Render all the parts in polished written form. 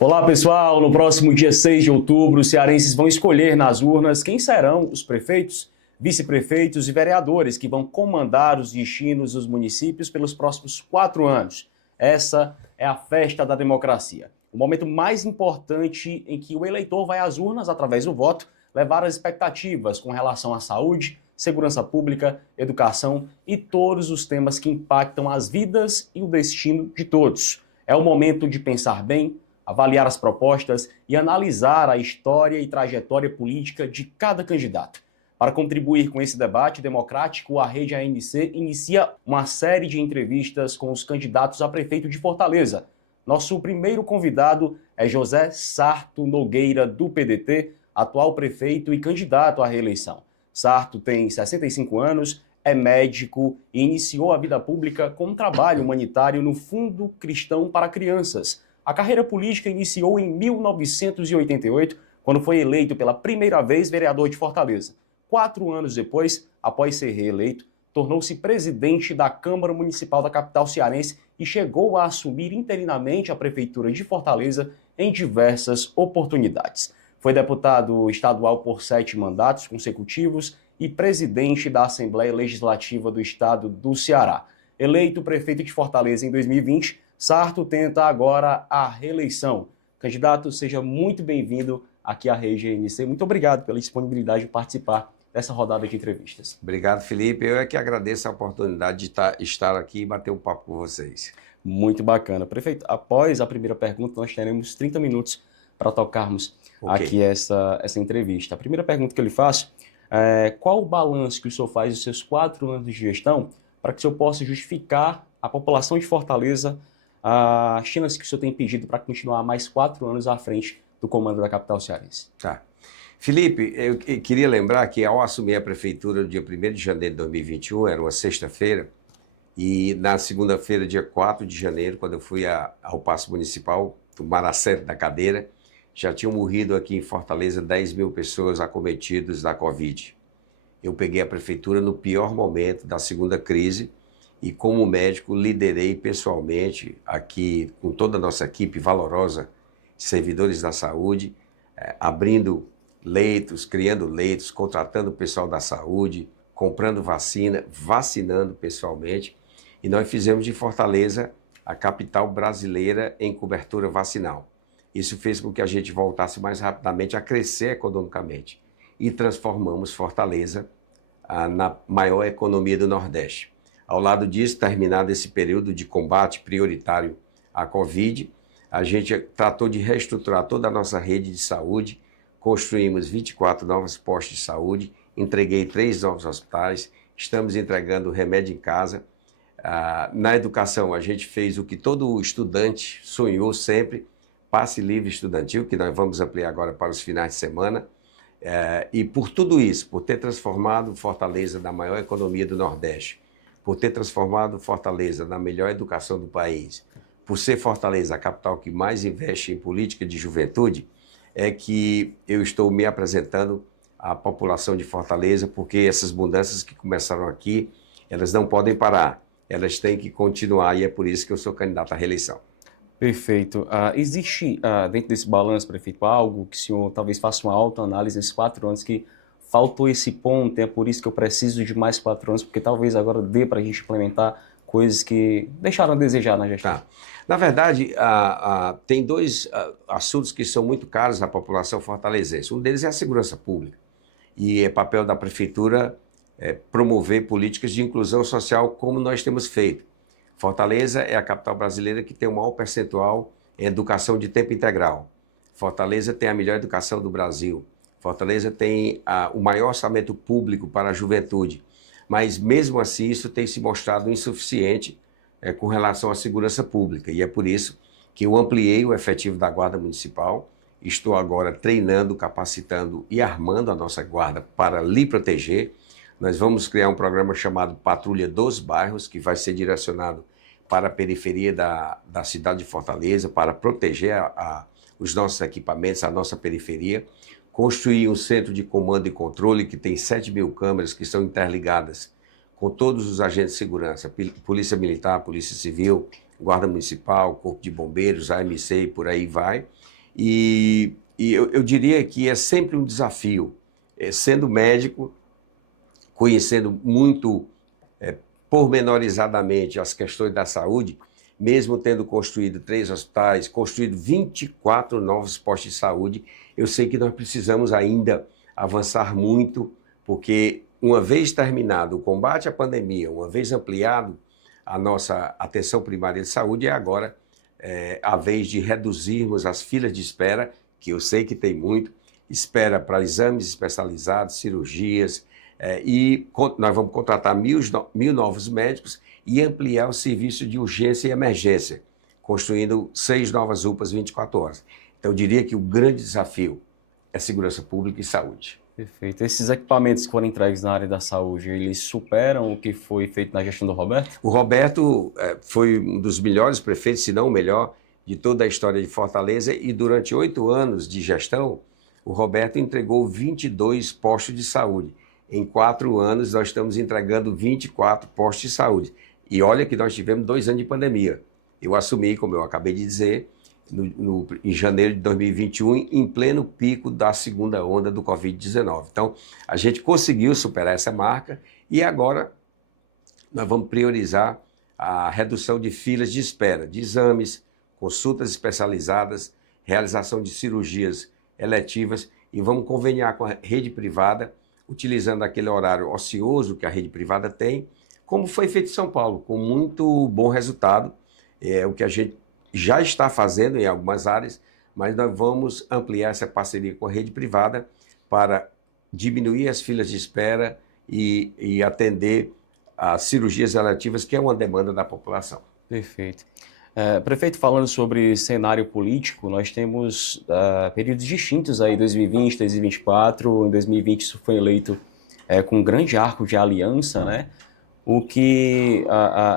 Olá pessoal, no próximo dia 6 de outubro, os cearenses vão escolher nas urnas quem serão os prefeitos, vice-prefeitos e vereadores que vão comandar os destinos dos municípios pelos próximos 4 anos. Essa é a festa da democracia, o momento mais importante em que o eleitor vai às urnas através do voto, levar as expectativas com relação à saúde, segurança pública, educação e todos os temas que impactam as vidas e o destino de todos. É o momento de pensar bem, avaliar as propostas e analisar a história e trajetória política de cada candidato. Para contribuir com esse debate democrático, a Rede ANC inicia uma série de entrevistas com os candidatos a prefeito de Fortaleza. Nosso primeiro convidado é José Sarto Nogueira, do PDT, atual prefeito e candidato à reeleição. Sarto tem 65 anos, é médico e iniciou a vida pública com um trabalho humanitário no Fundo Cristão para Crianças. A carreira política iniciou em 1988, quando foi eleito pela primeira vez vereador de Fortaleza. 4 anos depois, após ser reeleito, tornou-se presidente da Câmara Municipal da capital cearense e chegou a assumir interinamente a Prefeitura de Fortaleza em diversas oportunidades. Foi deputado estadual por 7 mandatos consecutivos e presidente da Assembleia Legislativa do Estado do Ceará. Eleito prefeito de Fortaleza em 2020, Sarto tenta agora a reeleição. Candidato, seja muito bem-vindo aqui à Rede ANC. Muito obrigado pela disponibilidade de participar dessa rodada de entrevistas. Obrigado, Felipe. Eu é que agradeço a oportunidade de estar aqui e bater um papo com vocês. Muito bacana. Prefeito, após a primeira pergunta, nós teremos 30 minutos para tocarmos aqui essa entrevista. A primeira pergunta que eu lhe faço é qual o balanço que o senhor faz dos seus 4 anos de gestão para que o senhor possa justificar à população de Fortaleza a chance que o senhor tem pedido para continuar mais 4 anos à frente do comando da capital cearense? Tá. Felipe, eu queria lembrar que ao assumir a prefeitura no dia 1º de janeiro de 2021, era uma sexta-feira, e na segunda-feira, dia 4 de janeiro, quando eu fui ao Paço Municipal, tomar assento da cadeira, já tinham morrido aqui em Fortaleza 10 mil pessoas acometidas da Covid. Eu peguei a prefeitura no pior momento da segunda crise e, como médico, liderei pessoalmente aqui com toda a nossa equipe valorosa, servidores da saúde, abrindo leitos, criando leitos, contratando o pessoal da saúde, comprando vacina, vacinando pessoalmente. E nós fizemos de Fortaleza a capital brasileira em cobertura vacinal. Isso fez com que a gente voltasse mais rapidamente a crescer economicamente e transformamos Fortaleza na maior economia do Nordeste. Ao lado disso, terminado esse período de combate prioritário à Covid, a gente tratou de reestruturar toda a nossa rede de saúde, construímos 24 novos postos de saúde, entreguei 3 novos hospitais, estamos entregando remédio em casa. Na educação, a gente fez o que todo estudante sonhou sempre, passe livre estudantil, que nós vamos ampliar agora para os finais de semana. E por tudo isso, por ter transformado Fortaleza na maior economia do Nordeste, por ter transformado Fortaleza na melhor educação do país, por ser Fortaleza a capital que mais investe em política de juventude, é que eu estou me apresentando à população de Fortaleza, porque essas mudanças que começaram aqui, elas não podem parar, elas têm que continuar e é por isso que eu sou candidato à reeleição. Perfeito. Existe dentro desse balanço, prefeito, algo que o senhor talvez faça uma autoanálise nesses 4 anos que faltou esse ponto, é por isso que eu preciso de mais 4 anos, porque talvez agora dê para a gente implementar coisas que deixaram a desejar na gestão? Tá. Na verdade, tem 2 assuntos que são muito caros à população fortalezense. Um deles é a segurança pública. E é papel da prefeitura promover políticas de inclusão social como nós temos feito. Fortaleza é a capital brasileira que tem o maior percentual em educação de tempo integral. Fortaleza tem a melhor educação do Brasil. Fortaleza tem o maior orçamento público para a juventude. Mas, mesmo assim, isso tem se mostrado insuficiente com relação à segurança pública. E é por isso que eu ampliei o efetivo da Guarda Municipal. Estou agora treinando, capacitando e armando a nossa guarda para lhe proteger. Nós vamos criar um programa chamado Patrulha dos Bairros, que vai ser direcionado para a periferia da cidade de Fortaleza, para proteger os nossos equipamentos, a nossa periferia. Construir um centro de comando e controle que tem 7 mil câmeras que são interligadas com todos os agentes de segurança, Polícia Militar, Polícia Civil, Guarda Municipal, Corpo de Bombeiros, AMC e por aí vai. E eu diria que é sempre um desafio, sendo médico, conhecendo muito pormenorizadamente as questões da saúde, mesmo tendo construído 3 hospitais, construído 24 novos postos de saúde, eu sei que nós precisamos ainda avançar muito, porque uma vez terminado o combate à pandemia, uma vez ampliado a nossa atenção primária de saúde, é agora a vez de reduzirmos as filas de espera, que eu sei que tem muito, espera para exames especializados, cirurgias, e nós vamos contratar mil novos médicos e ampliar o serviço de urgência e emergência, construindo 6 novas UPAs 24 horas. Então, eu diria que o grande desafio é segurança pública e saúde. Perfeito. Esses equipamentos que foram entregues na área da saúde, eles superam o que foi feito na gestão do Roberto? O Roberto foi um dos melhores prefeitos, se não o melhor, de toda a história de Fortaleza, e durante 8 anos de gestão, o Roberto entregou 22 postos de saúde. Em 4 anos, nós estamos entregando 24 postos de saúde. E olha que nós tivemos 2 anos de pandemia. Eu assumi, como eu acabei de dizer, em janeiro de 2021, em pleno pico da segunda onda do Covid-19. Então, a gente conseguiu superar essa marca e agora nós vamos priorizar a redução de filas de espera, de exames, consultas especializadas, realização de cirurgias eletivas e vamos conveniar com a rede privada, utilizando aquele horário ocioso que a rede privada tem, como foi feito em São Paulo, com muito bom resultado. É o que a gente já está fazendo em algumas áreas, mas nós vamos ampliar essa parceria com a rede privada para diminuir as filas de espera e atender as cirurgias eletivas, que é uma demanda da população. Perfeito. Prefeito, falando sobre cenário político, nós temos períodos distintos aí, 2020, 2024. Em 2020 isso foi eleito com um grande arco de aliança, né? O que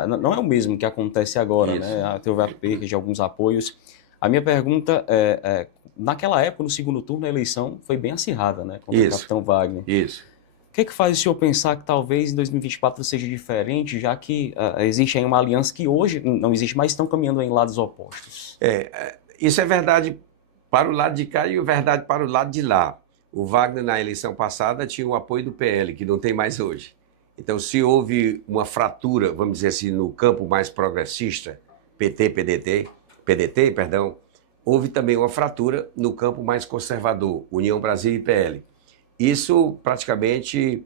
não é o mesmo que acontece agora, né? Teve a perda de alguns apoios. A minha pergunta naquela época, no segundo turno, a eleição foi bem acirrada, né? Contra o Capitão Wagner. Isso. O que faz o senhor pensar que talvez em 2024 seja diferente, já que existe aí uma aliança que hoje não existe mais, estão caminhando em lados opostos? Isso é verdade para o lado de cá e verdade para o lado de lá. O Wagner, na eleição passada, tinha o apoio do PL, que não tem mais hoje. Então, se houve uma fratura, vamos dizer assim, no campo mais progressista, PDT, houve também uma fratura no campo mais conservador, União Brasil e PL. Isso praticamente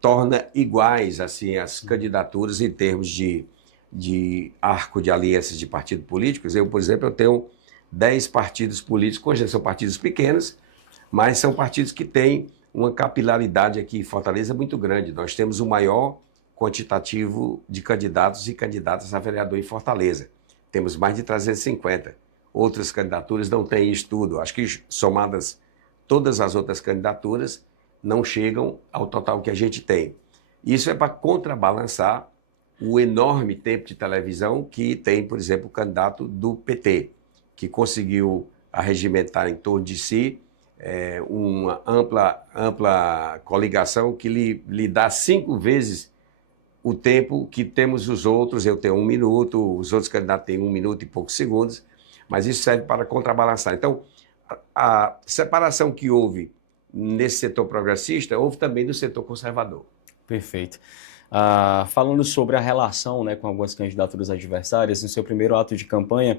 torna iguais assim, as candidaturas em termos de arco de alianças de partidos políticos. Eu, por exemplo, eu tenho 10 partidos políticos, hoje são partidos pequenos, mas são partidos que têm uma capilaridade aqui em Fortaleza muito grande. Nós temos o maior quantitativo de candidatos e candidatas a vereador em Fortaleza. Temos mais de 350. Outras candidaturas não têm isso tudo. Acho que somadas todas as outras candidaturas não chegam ao total que a gente tem. Isso é para contrabalançar o enorme tempo de televisão que tem, por exemplo, o candidato do PT, que conseguiu arregimentar em torno de si uma ampla coligação que lhe dá 5 vezes o tempo que temos os outros. Eu tenho 1 minuto, os outros candidatos têm 1 minuto e poucos segundos, mas isso serve para contrabalançar. Então, a separação que houve nesse setor progressista, houve também no setor conservador. Perfeito. Falando sobre a relação, né, com algumas candidaturas adversárias, no seu primeiro ato de campanha,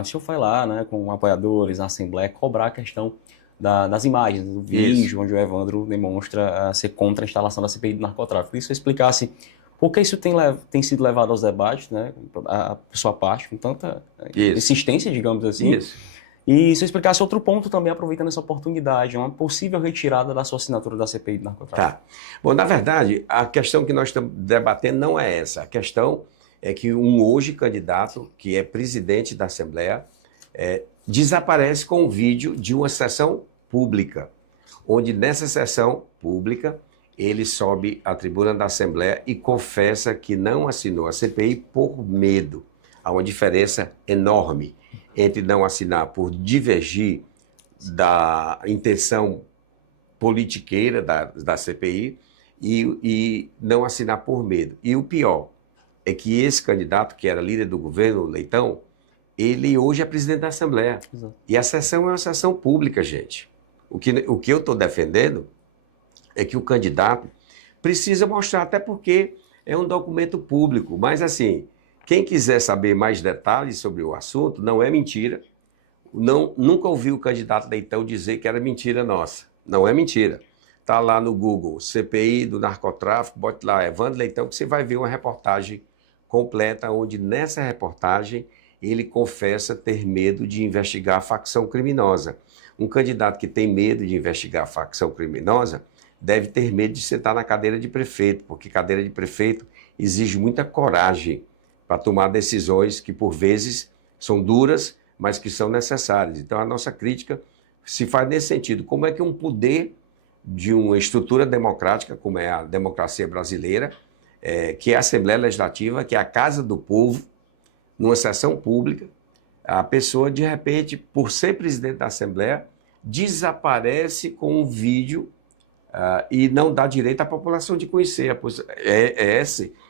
o senhor foi lá, né, com apoiadores na Assembleia cobrar a questão das imagens, do vídeo, isso, onde o Evandro demonstra ser contra a instalação da CPI do narcotráfico. Queria que você explicasse por que isso tem sido levado aos debates, né, a sua parte, com tanta insistência, digamos assim. Isso. E se eu explicasse outro ponto também, aproveitando essa oportunidade, uma possível retirada da sua assinatura da CPI do narcotráfico. Tá. Bom, na verdade, a questão que nós estamos debatendo não é essa. A questão é que um hoje candidato, que é presidente da Assembleia, desaparece com um vídeo de uma sessão pública, onde nessa sessão pública ele sobe à tribuna da Assembleia e confessa que não assinou a CPI por medo. Há uma diferença enorme entre não assinar por divergir da intenção politiqueira da CPI e não assinar por medo. E o pior, é que esse candidato, que era líder do governo, Leitão, ele hoje é presidente da Assembleia. Exato. E a sessão é uma sessão pública, gente. O que eu estou defendendo é que o candidato precisa mostrar, até porque é um documento público. Mas, assim, quem quiser saber mais detalhes sobre o assunto, não é mentira. Nunca ouvi o candidato Leitão dizer que era mentira nossa. Não é mentira. Está lá no Google, CPI do narcotráfico, bote lá, Evandro Leitão, que você vai ver uma reportagem completa, onde nessa reportagem ele confessa ter medo de investigar a facção criminosa. Um candidato que tem medo de investigar a facção criminosa deve ter medo de sentar na cadeira de prefeito, porque cadeira de prefeito exige muita coragem para tomar decisões que, por vezes, são duras, mas que são necessárias. Então, a nossa crítica se faz nesse sentido. Como é que um poder de uma estrutura democrática, como é a democracia brasileira, que é a Assembleia Legislativa, que é a Casa do Povo, numa sessão pública, a pessoa, de repente, por ser presidente da Assembleia, desaparece com um vídeo e não dá direito à população de conhecer.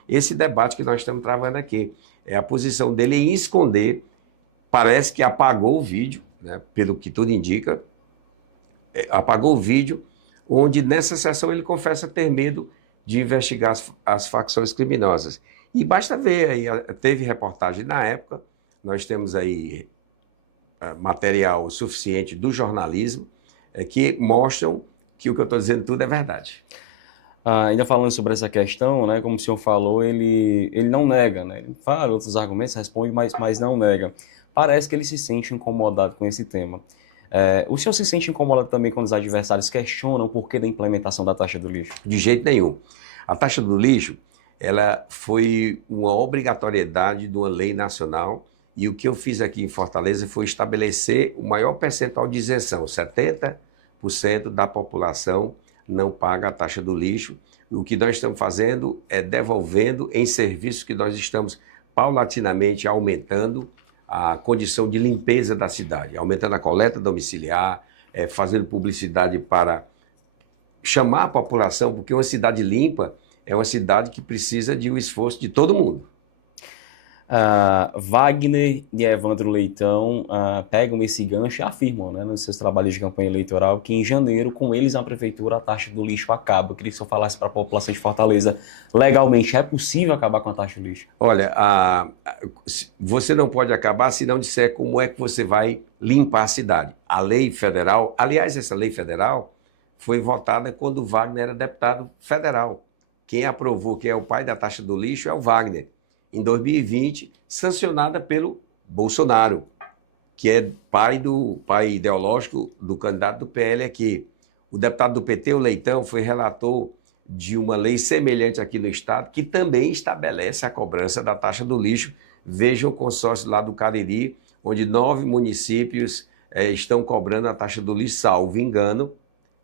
Esse debate que nós estamos travando aqui. É a posição dele em esconder, parece que apagou o vídeo, né, pelo que tudo indica, apagou o vídeo, onde nessa sessão ele confessa ter medo de investigar as facções criminosas. E basta ver, aí, teve reportagem na época, nós temos aí material suficiente do jornalismo que mostram que o que eu estou dizendo tudo é verdade. Ainda falando sobre essa questão, né, como o senhor falou, ele não nega, né? Ele fala outros argumentos, responde, mas não nega. Parece que ele se sente incomodado com esse tema. O senhor se sente incomodado também quando os adversários questionam o porquê da implementação da taxa do lixo? De jeito nenhum. A taxa do lixo, ela foi uma obrigatoriedade de uma lei nacional, e o que eu fiz aqui em Fortaleza foi estabelecer o maior percentual de isenção. 70% da população não paga a taxa do lixo. O que nós estamos fazendo é devolvendo em serviços que nós estamos paulatinamente aumentando a condição de limpeza da cidade, aumentando a coleta domiciliar, fazendo publicidade para chamar a população, porque uma cidade limpa é uma cidade que precisa de um esforço de todo mundo. Wagner e Evandro Leitão pegam esse gancho e afirmam, né, nos seus trabalhos de campanha eleitoral, que em janeiro, com eles na prefeitura, a taxa do lixo acaba. Eu queria que o senhor falasse para a população de Fortaleza, legalmente é possível acabar com a taxa do lixo? Olha, você não pode acabar se não disser como é que você vai limpar a cidade. A lei federal, aliás, essa lei federal foi votada quando o Wagner era deputado federal. Quem aprovou, quem é o pai da taxa do lixo, é o Wagner. Em 2020, sancionada pelo Bolsonaro, que é pai ideológico do candidato do PL aqui. O deputado do PT, o Leitão, foi relator de uma lei semelhante aqui no estado, que também estabelece a cobrança da taxa do lixo. Veja o consórcio lá do Cariri, onde 9 municípios estão cobrando a taxa do lixo, salvo engano,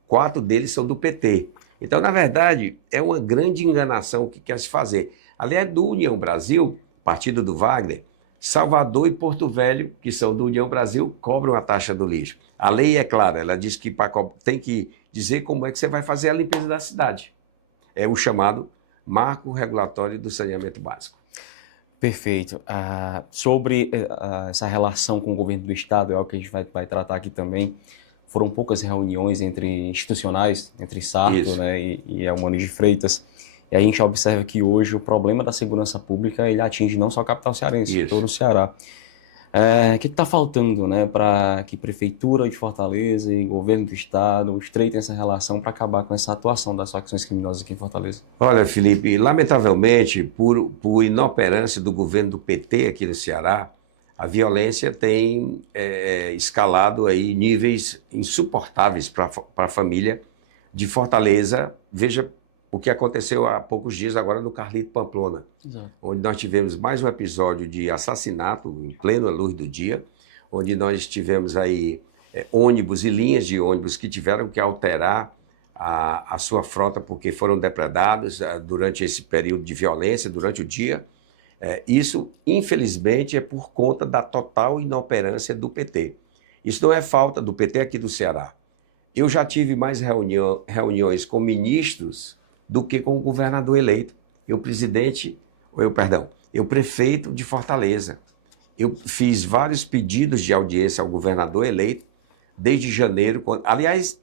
4 deles são do PT. Então, na verdade, é uma grande enganação que quer se fazer. Aliás, do União Brasil, partido do Wagner, Salvador e Porto Velho, que são do União Brasil, cobram a taxa do lixo. A lei é clara, ela diz que tem que dizer como é que você vai fazer a limpeza da cidade. É o chamado Marco Regulatório do Saneamento Básico. Perfeito. Sobre essa relação com o governo do estado, é algo que a gente vai tratar aqui também. Foram poucas reuniões institucionais, entre Sarto, né, e Elmano de Freitas. E a gente observa que hoje o problema da segurança pública ele atinge não só a capital cearense, todo o Ceará. O que está faltando, né, para que Prefeitura de Fortaleza e Governo do Estado estreitem essa relação para acabar com essa atuação das facções criminosas aqui em Fortaleza? Olha, Felipe, lamentavelmente, por inoperância do governo do PT aqui no Ceará, a violência tem escalado aí níveis insuportáveis para a família de Fortaleza. Veja o que aconteceu há poucos dias agora no Carlito Pamplona, onde nós tivemos mais um episódio de assassinato em plena luz do dia, onde nós tivemos aí ônibus e linhas de ônibus que tiveram que alterar a sua frota porque foram depredados durante esse período de violência, durante o dia. Isso, infelizmente, é por conta da total inoperância do PT. Isso não é falta do PT aqui do Ceará. Eu já tive mais reuniões com ministros do que com o governador eleito. Eu prefeito de Fortaleza. Eu fiz vários pedidos de audiência ao governador eleito desde janeiro. Aliás,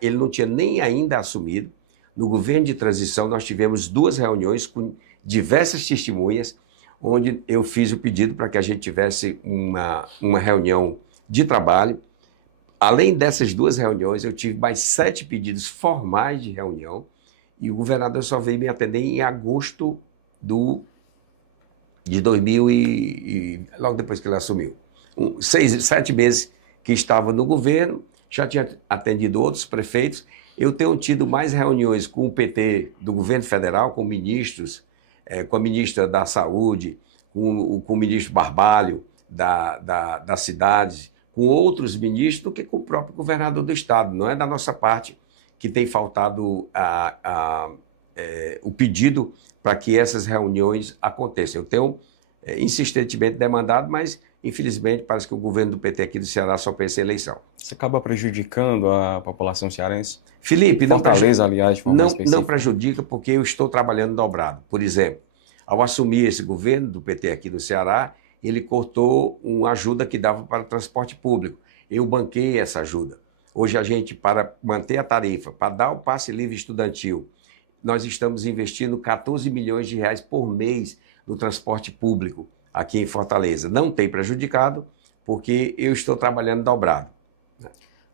ele não tinha nem ainda assumido. No governo de transição, nós tivemos 2 reuniões com diversas testemunhas, onde eu fiz o pedido para que a gente tivesse uma reunião de trabalho. Além dessas 2 reuniões, eu tive mais 7 pedidos formais de reunião, e o governador só veio me atender em agosto de 2000 logo depois que ele assumiu. 7 meses que estava no governo, já tinha atendido outros prefeitos. Eu tenho tido mais reuniões com o PT do governo federal, com ministros, com a ministra da Saúde, com o ministro Barbalho da cidade, com outros ministros, do que com o próprio governador do estado. Não é da nossa parte que tem faltado o pedido para que essas reuniões aconteçam. Eu tenho insistentemente demandado, mas infelizmente parece que o governo do PT aqui do Ceará só pensa em eleição. Isso acaba prejudicando a população cearense? Felipe, Fortaleza, aliás, de forma específica. Não prejudica, porque eu estou trabalhando dobrado. Por exemplo, ao assumir esse governo do PT aqui do Ceará, ele cortou uma ajuda que dava para o transporte público. Eu banquei essa ajuda. Hoje a gente, para manter a tarifa, para dar o passe livre estudantil, nós estamos investindo 14 milhões de reais por mês no transporte público aqui em Fortaleza. Não tem prejudicado, porque eu estou trabalhando dobrado.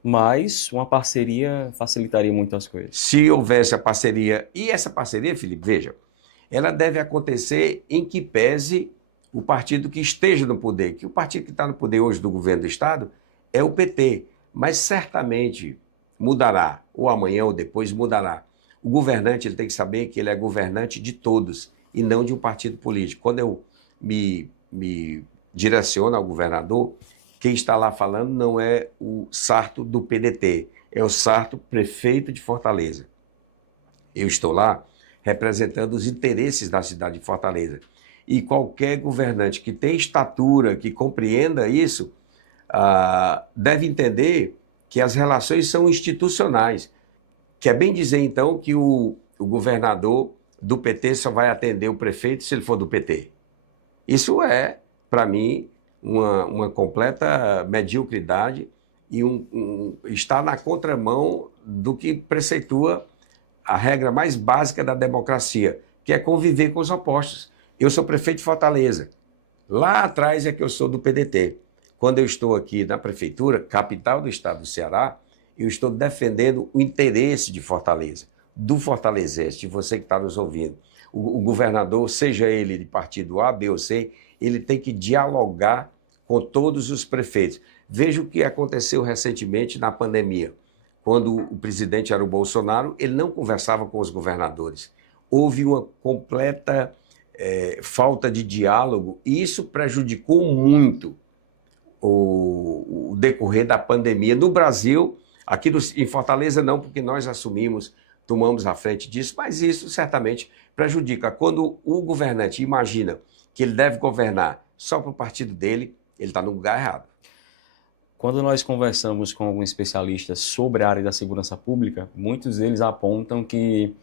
Mas uma parceria facilitaria muito as coisas. Se houvesse a parceria, e essa parceria, Felipe, veja, ela deve acontecer em que pese o partido que esteja no poder, que o partido que está no poder hoje do governo do estado é o PT, mas certamente mudará, ou amanhã ou depois mudará. O governante ele tem que saber que ele é governante de todos e não de um partido político. Quando eu me direciono ao governador, quem está lá falando não é o Sarto do PDT, é o Sarto, prefeito de Fortaleza. Eu estou lá representando os interesses da cidade de Fortaleza. E qualquer governante que tenha estatura, que compreenda isso, deve entender que as relações são institucionais. Quer bem dizer, então, que o governador do PT só vai atender o prefeito se ele for do PT. Isso é, para mim, uma completa mediocridade e está na contramão do que preceitua a regra mais básica da democracia, que é conviver com os opostos. Eu sou prefeito de Fortaleza. Lá atrás é que eu sou do PDT. Quando eu estou aqui na prefeitura, capital do estado do Ceará, eu estou defendendo o interesse de Fortaleza, do fortalezense, de você que está nos ouvindo. O governador, seja ele de partido A, B ou C, ele tem que dialogar com todos os prefeitos. Veja o que aconteceu recentemente na pandemia. Quando o presidente era o Bolsonaro, ele não conversava com os governadores. Houve uma completa falta de diálogo e isso prejudicou muito o decorrer da pandemia. No Brasil, aqui em Fortaleza não, porque nós tomamos a frente disso, mas isso certamente prejudica. Quando o governante imagina que ele deve governar só para o partido dele, ele está no lugar errado. Quando nós conversamos com alguns especialistas sobre a área da segurança pública, muitos deles apontam que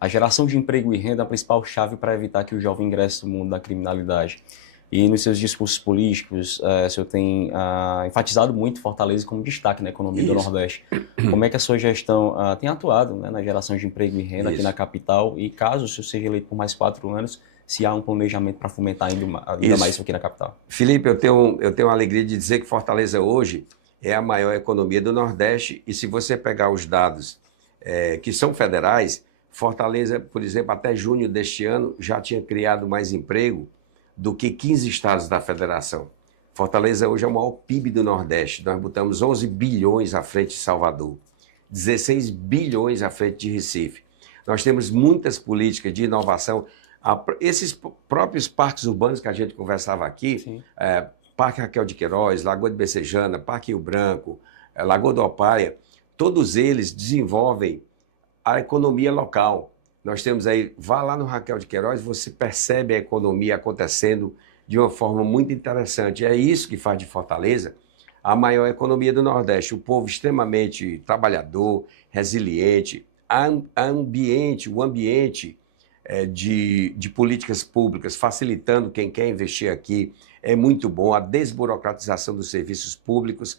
a geração de emprego e renda é a principal chave para evitar que o jovem ingresse no mundo da criminalidade. E nos seus discursos políticos, o senhor tem enfatizado muito Fortaleza como destaque na economia do Nordeste. Como é que a sua gestão tem atuado, né, na geração de emprego e renda aqui na capital? E caso o senhor seja eleito por mais 4 anos, se há um planejamento para fomentar ainda mais isso aqui na capital? Felipe, eu tenho a alegria de dizer que Fortaleza hoje é a maior economia do Nordeste. E se você pegar os dados que são federais, Fortaleza, por exemplo, até junho deste ano, já tinha criado mais emprego do que 15 estados da federação. Fortaleza hoje é o maior PIB do Nordeste. Nós botamos 11 bilhões à frente de Salvador, 16 bilhões à frente de Recife. Nós temos muitas políticas de inovação. Esses próprios parques urbanos que a gente conversava aqui, Parque Raquel de Queiroz, Lagoa de Becejana, Parque Rio Branco, Lagoa do Opaia, todos eles desenvolvem a economia local. Nós temos aí, vá lá no Raquel de Queiroz, você percebe a economia acontecendo de uma forma muito interessante. É isso que faz de Fortaleza a maior economia do Nordeste. O povo extremamente trabalhador, resiliente, o ambiente de políticas públicas, facilitando quem quer investir aqui, é muito bom. A desburocratização dos serviços públicos,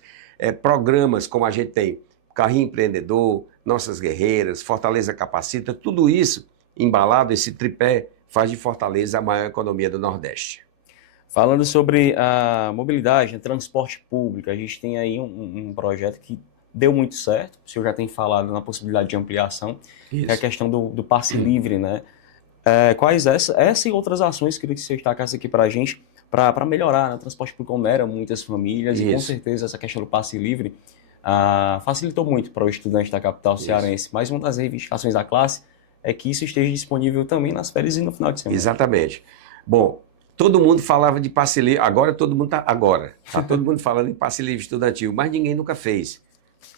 programas como a gente tem, Carrinho Empreendedor, Nossas Guerreiras, Fortaleza Capacita, tudo isso embalado, esse tripé, faz de Fortaleza a maior economia do Nordeste. Falando sobre a mobilidade, transporte público, a gente tem aí um projeto que deu muito certo, o senhor já tem falado na possibilidade de ampliação, que é a questão do passe livre, né? Quais essa e outras ações que queria que você destacasse aqui para a gente, para melhorar, né? O transporte público onera muitas famílias e com certeza essa questão do passe livre facilitou muito para o estudante da capital cearense. Mas uma das reivindicações da classe é que isso esteja disponível também nas férias e no final de semana. Exatamente. Bom, todo mundo falava de passe livre, agora todo mundo está todo mundo falando em passe livre estudantil, mas ninguém nunca fez.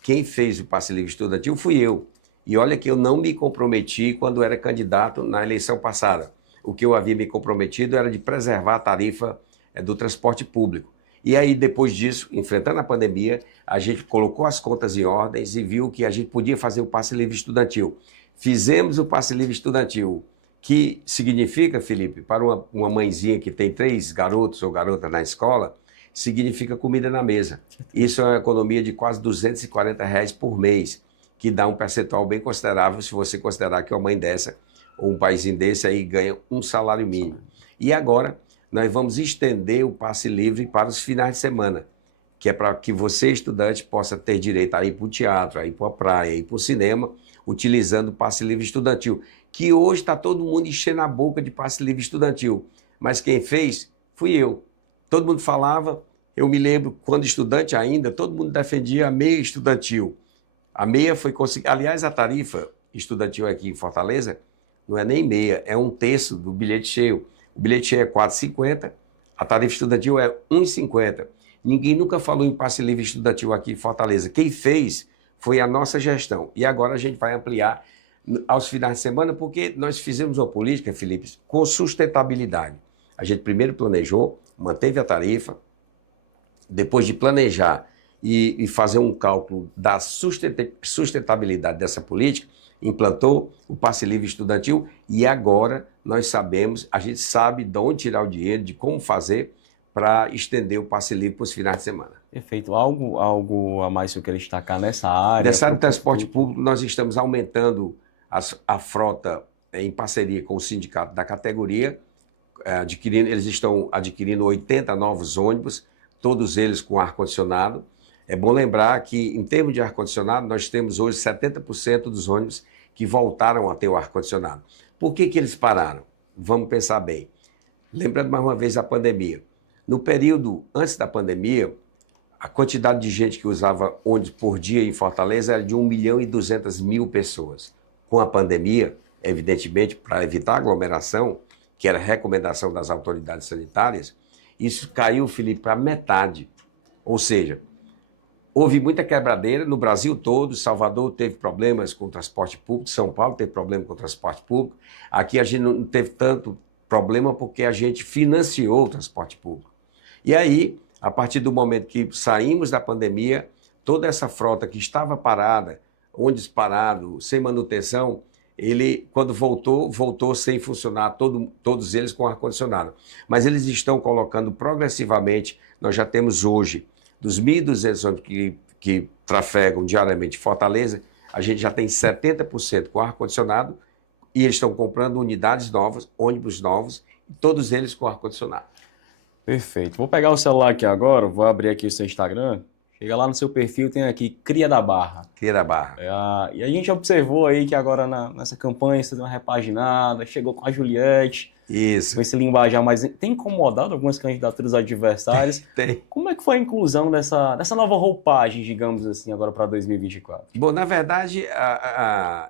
Quem fez o passe livre estudantil fui eu. E olha que eu não me comprometi quando era candidato na eleição passada. O que eu havia me comprometido era de preservar a tarifa do transporte público. E aí, depois disso, enfrentando a pandemia, a gente colocou as contas em ordens e viu que a gente podia fazer o passe livre estudantil. Fizemos o passe livre estudantil, que significa, Felipe, para uma mãezinha que tem 3 garotos ou garota na escola, significa comida na mesa. Isso é uma economia de quase R$240 por mês, que dá um percentual bem considerável se você considerar que uma mãe dessa, ou um paizinho desse aí ganha um salário mínimo. E agora, nós vamos estender o passe livre para os finais de semana, que é para que você, estudante, possa ter direito a ir para o teatro, a ir para a praia, a ir para o cinema, utilizando o passe livre estudantil, que hoje está todo mundo enchendo a boca de passe livre estudantil, mas quem fez fui eu. Todo mundo falava, eu me lembro, quando estudante ainda, todo mundo defendia a meia estudantil. A meia foi conseguida, aliás, a tarifa estudantil aqui em Fortaleza não é nem meia, é 1/3 do bilhete cheio. O bilhete cheio é R$4,50, a tarifa estudantil é R$1,50. Ninguém nunca falou em passe livre estudantil aqui em Fortaleza. Quem fez foi a nossa gestão. E agora a gente vai ampliar aos finais de semana, porque nós fizemos uma política, Felipe, com sustentabilidade. A gente primeiro planejou, manteve a tarifa, depois de planejar e fazer um cálculo da sustentabilidade dessa política, implantou o passe livre estudantil e agora nós sabemos, a gente sabe de onde tirar o dinheiro, de como fazer para estender o passe livre para os finais de semana. Perfeito. Algo a mais que eu queria destacar nessa área? Nessa área de transporte público, nós estamos aumentando a frota em parceria com o sindicato da categoria, eles estão adquirindo 80 novos ônibus, todos eles com ar-condicionado. É bom lembrar que, em termos de ar-condicionado, nós temos hoje 70% dos ônibus que voltaram a ter o ar-condicionado. Por que eles pararam? Vamos pensar bem. Lembrando mais uma vez a pandemia. No período antes da pandemia, a quantidade de gente que usava ônibus por dia em Fortaleza era de 1.200.000 pessoas. Com a pandemia, evidentemente, para evitar aglomeração, que era a recomendação das autoridades sanitárias, isso caiu, Felipe, para metade. Ou seja, houve muita quebradeira no Brasil todo. Salvador teve problemas com o transporte público, São Paulo teve problema com o transporte público. Aqui a gente não teve tanto problema porque a gente financiou o transporte público. E aí, a partir do momento que saímos da pandemia, toda essa frota que estava parada, ônibus parado, sem manutenção, ele, quando voltou sem funcionar, todos eles com ar-condicionado. Mas eles estão colocando progressivamente, nós já temos hoje, dos 1.200 ônibus que trafegam diariamente Fortaleza, a gente já tem 70% com ar-condicionado e eles estão comprando unidades novas, ônibus novos, todos eles com ar-condicionado. Perfeito. Vou pegar o celular aqui agora, vou abrir aqui o seu Instagram. Chega lá no seu perfil, tem aqui Cria da Barra. Cria da Barra. E a gente observou aí que agora nessa campanha você deu uma repaginada, chegou com a Juliette. Isso. Com esse linguajar mais... Tem incomodado algumas candidaturas adversárias? Tem. Como é que foi a inclusão dessa nova roupagem, digamos assim, agora para 2024? Bom, na verdade,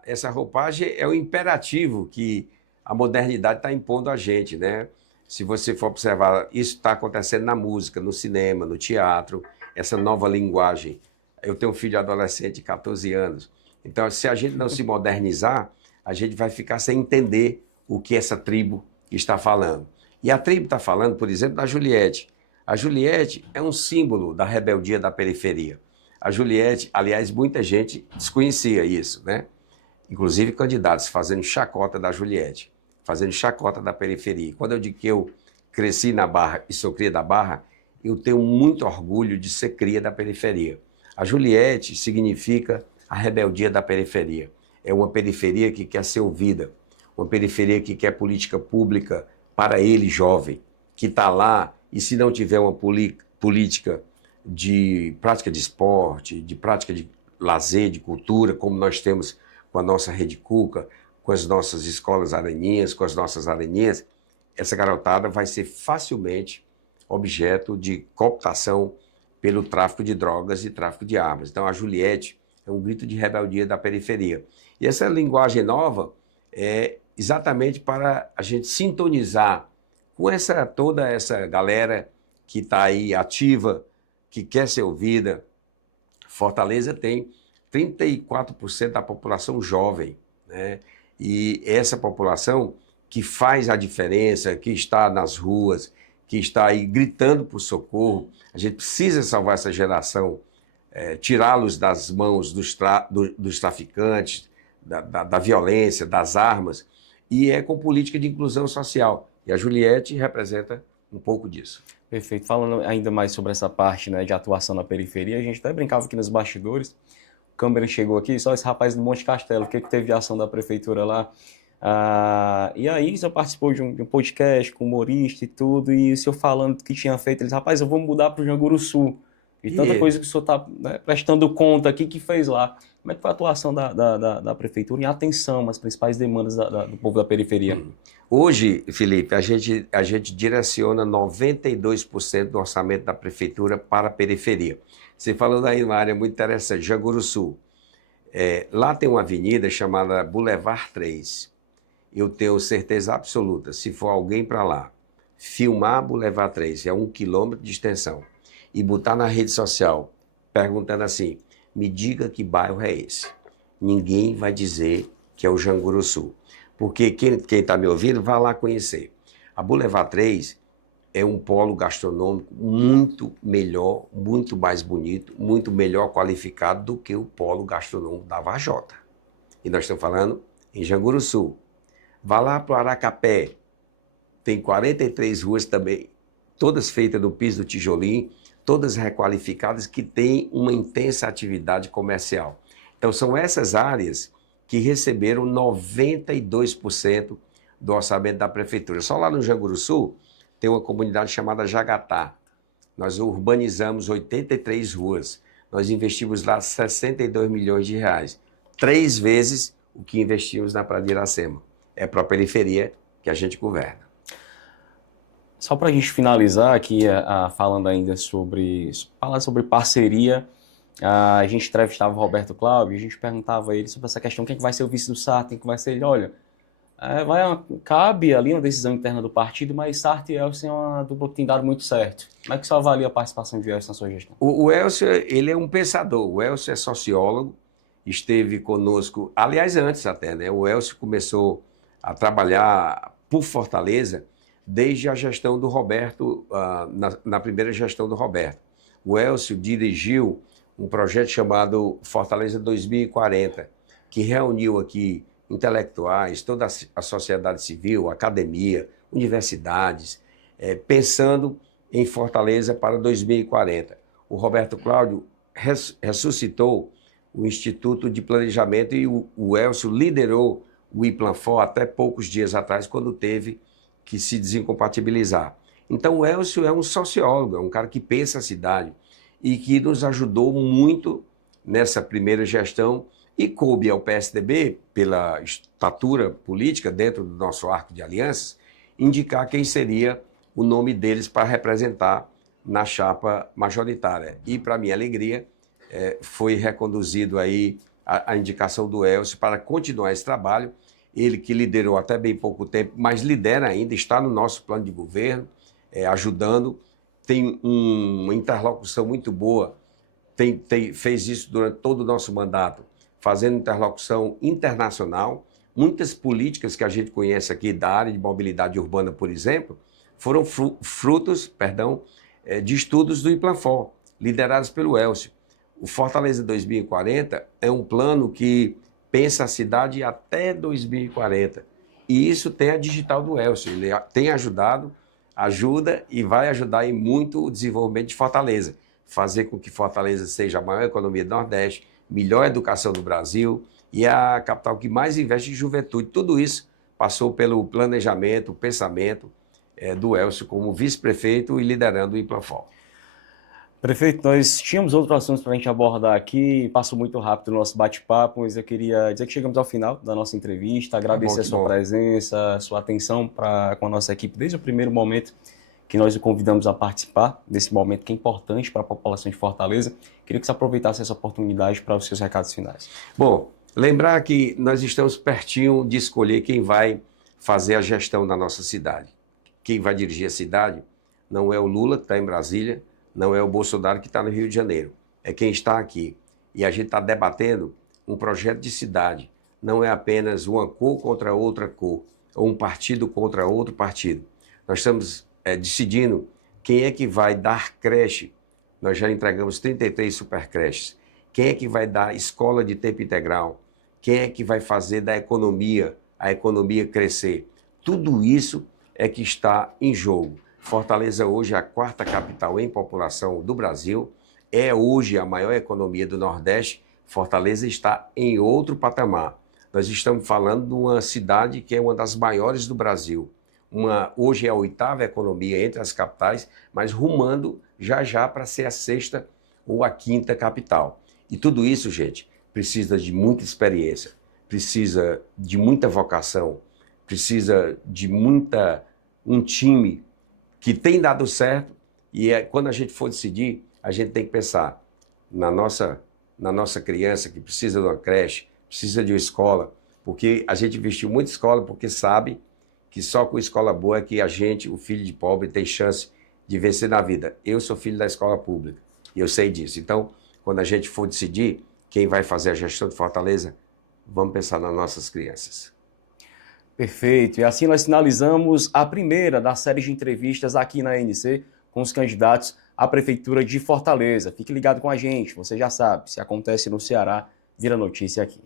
essa roupagem é o imperativo que a modernidade está impondo a gente, né? Se você for observar, isso está acontecendo na música, no cinema, no teatro, essa nova linguagem. Eu tenho um filho adolescente de 14 anos. Então, se a gente não se modernizar, a gente vai ficar sem entender o que essa tribo está falando. E a tribo está falando, por exemplo, da Juliette. A Juliette é um símbolo da rebeldia da periferia. A Juliette, aliás, muita gente desconhecia isso, né? Inclusive candidatos fazendo chacota da Juliette. fazendo chacota da periferia. Quando eu digo que eu cresci na Barra e sou cria da Barra, eu tenho muito orgulho de ser cria da periferia. A Juliette significa a rebeldia da periferia. É uma periferia que quer ser ouvida, uma periferia que quer política pública para ele, jovem, que está lá e se não tiver uma política de prática de esporte, de prática de lazer, de cultura, como nós temos com a nossa Rede Cuca, com as nossas escolas areninhas, com as nossas areninhas, essa garotada vai ser facilmente objeto de cooptação pelo tráfico de drogas e tráfico de armas. Então a Juliette é um grito de rebeldia da periferia. E essa linguagem nova é exatamente para a gente sintonizar com toda essa galera que está aí ativa, que quer ser ouvida. Fortaleza tem 34% da população jovem, né? E essa população que faz a diferença, que está nas ruas, que está aí gritando por socorro, a gente precisa salvar essa geração, tirá-los das mãos dos traficantes, da violência, das armas, e é com política de inclusão social. E a Juliette representa um pouco disso. Perfeito. Falando ainda mais sobre essa parte, né, de atuação na periferia, a gente até brincava aqui nos bastidores, o Câmara chegou aqui, só esse rapaz do Monte Castelo, o que teve de ação da prefeitura lá? E aí o senhor participou de um podcast com humorista e tudo, e o senhor falando que tinha feito, ele disse, rapaz, eu vou mudar para o Janguruçu. E tanta coisa que o senhor está, né, prestando conta aqui que fez lá. Como é que foi a atuação da prefeitura em atenção às principais demandas do povo da periferia? Hoje, Felipe, a gente direciona 92% do orçamento da prefeitura para a periferia. Você falou daí uma área muito interessante, Janguruçu. Lá tem uma avenida chamada Boulevard 3. Eu tenho certeza absoluta, se for alguém para lá, filmar Boulevard 3, é 1 quilômetro de extensão, e botar na rede social, perguntando assim, me diga que bairro é esse. Ninguém vai dizer que é o Janguruçu. Porque quem está me ouvindo, vai lá conhecer. A Boulevard 3 é um polo gastronômico muito melhor, muito mais bonito, muito melhor qualificado do que o polo gastronômico da Vajota. E nós estamos falando em Janguruçu. Vá lá para o Aracapé, tem 43 ruas também, todas feitas do piso do tijolinho, todas requalificadas, que têm uma intensa atividade comercial. Então são essas áreas que receberam 92% do orçamento da prefeitura. Só lá no Janguruçu tem uma comunidade chamada Jagatá. Nós urbanizamos 83 ruas. Nós investimos lá 62 milhões de reais. 3 vezes o que investimos na Praia de Iracema. É para a periferia que a gente governa. Só para a gente finalizar aqui, falando ainda sobre parceria, a gente entrevistava o Roberto Cláudio e a gente perguntava a ele sobre essa questão, quem que vai ser o vice do Sarto, quem que vai ser ele. Olha, cabe ali uma decisão interna do partido, mas Sarto e Elcio é uma dupla que tem dado muito certo. Como é que você avalia a participação de Elcio na sua gestão? O Elcio, ele é um pensador. O Elcio é sociólogo, esteve conosco, aliás, antes até, né? O Elcio começou a trabalhar por Fortaleza desde a gestão do Roberto, na primeira gestão do Roberto. O Elcio dirigiu um projeto chamado Fortaleza 2040, que reuniu aqui intelectuais, toda a sociedade civil, academia, universidades, pensando em Fortaleza para 2040. O Roberto Cláudio ressuscitou o Instituto de Planejamento e o Elcio liderou o IPLANFOR até poucos dias atrás, quando teve que se desincompatibilizar. Então o Elcio é um sociólogo, é um cara que pensa a cidade e que nos ajudou muito nessa primeira gestão e coube ao PSDB, pela estatura política dentro do nosso arco de alianças, indicar quem seria o nome deles para representar na chapa majoritária. E, para minha alegria, foi reconduzido aí a indicação do Elcio para continuar esse trabalho. Ele que liderou até bem pouco tempo, mas lidera ainda, está no nosso plano de governo, ajudando, tem uma interlocução muito boa, fez isso durante todo o nosso mandato, fazendo interlocução internacional. Muitas políticas que a gente conhece aqui da área de mobilidade urbana, por exemplo, foram frutos de estudos do IPLANFOR, liderados pelo Elcio. O Fortaleza 2040 é um plano que pensa a cidade até 2040 E isso tem a digital do Elcio. Ele tem ajudado, ajuda e vai ajudar em muito o desenvolvimento de Fortaleza. Fazer com que Fortaleza seja a maior economia do Nordeste, melhor educação do Brasil e a capital que mais investe em juventude. Tudo isso passou pelo planejamento, o pensamento do Elcio como vice-prefeito e liderando o Implanfol. Prefeito, nós tínhamos outros assuntos para a gente abordar aqui, passou muito rápido o nosso bate-papo, mas eu queria dizer que chegamos ao final da nossa entrevista, agradecer a sua presença, a sua atenção com a nossa equipe desde o primeiro momento que nós o convidamos a participar desse momento que é importante para a população de Fortaleza. Queria que você aproveitasse essa oportunidade para os seus recados finais. Bom, lembrar que nós estamos pertinho de escolher quem vai fazer a gestão da nossa cidade. Quem vai dirigir a cidade não é o Lula, que está em Brasília, não é o Bolsonaro, que está no Rio de Janeiro. É quem está aqui. E a gente está debatendo um projeto de cidade. Não é apenas uma cor contra outra cor, ou um partido contra outro partido. Nós estamos decidindo quem é que vai dar creche. Nós já entregamos 33 supercreches. Quem é que vai dar escola de tempo integral? Quem é que vai fazer da economia, a economia crescer? Tudo isso é que está em jogo. Fortaleza hoje é a 4ª capital em população do Brasil, é hoje a maior economia do Nordeste. Fortaleza está em outro patamar. Nós estamos falando de uma cidade que é uma das maiores do Brasil. Hoje é a 8ª economia entre as capitais, mas rumando já para ser a 6ª ou a 5ª capital. E tudo isso, gente, precisa de muita experiência, precisa de muita vocação, precisa de um time que tem dado certo, e quando a gente for decidir, a gente tem que pensar na nossa criança que precisa de uma creche, precisa de uma escola, porque a gente investiu muito em escola porque sabe que só com escola boa é que o filho de pobre, tem chance de vencer na vida. Eu sou filho da escola pública e eu sei disso. Então, quando a gente for decidir quem vai fazer a gestão de Fortaleza, vamos pensar nas nossas crianças. Perfeito. E assim nós finalizamos a primeira da série de entrevistas aqui na ANC com os candidatos à Prefeitura de Fortaleza. Fique ligado com a gente, você já sabe, se acontece no Ceará, vira notícia aqui.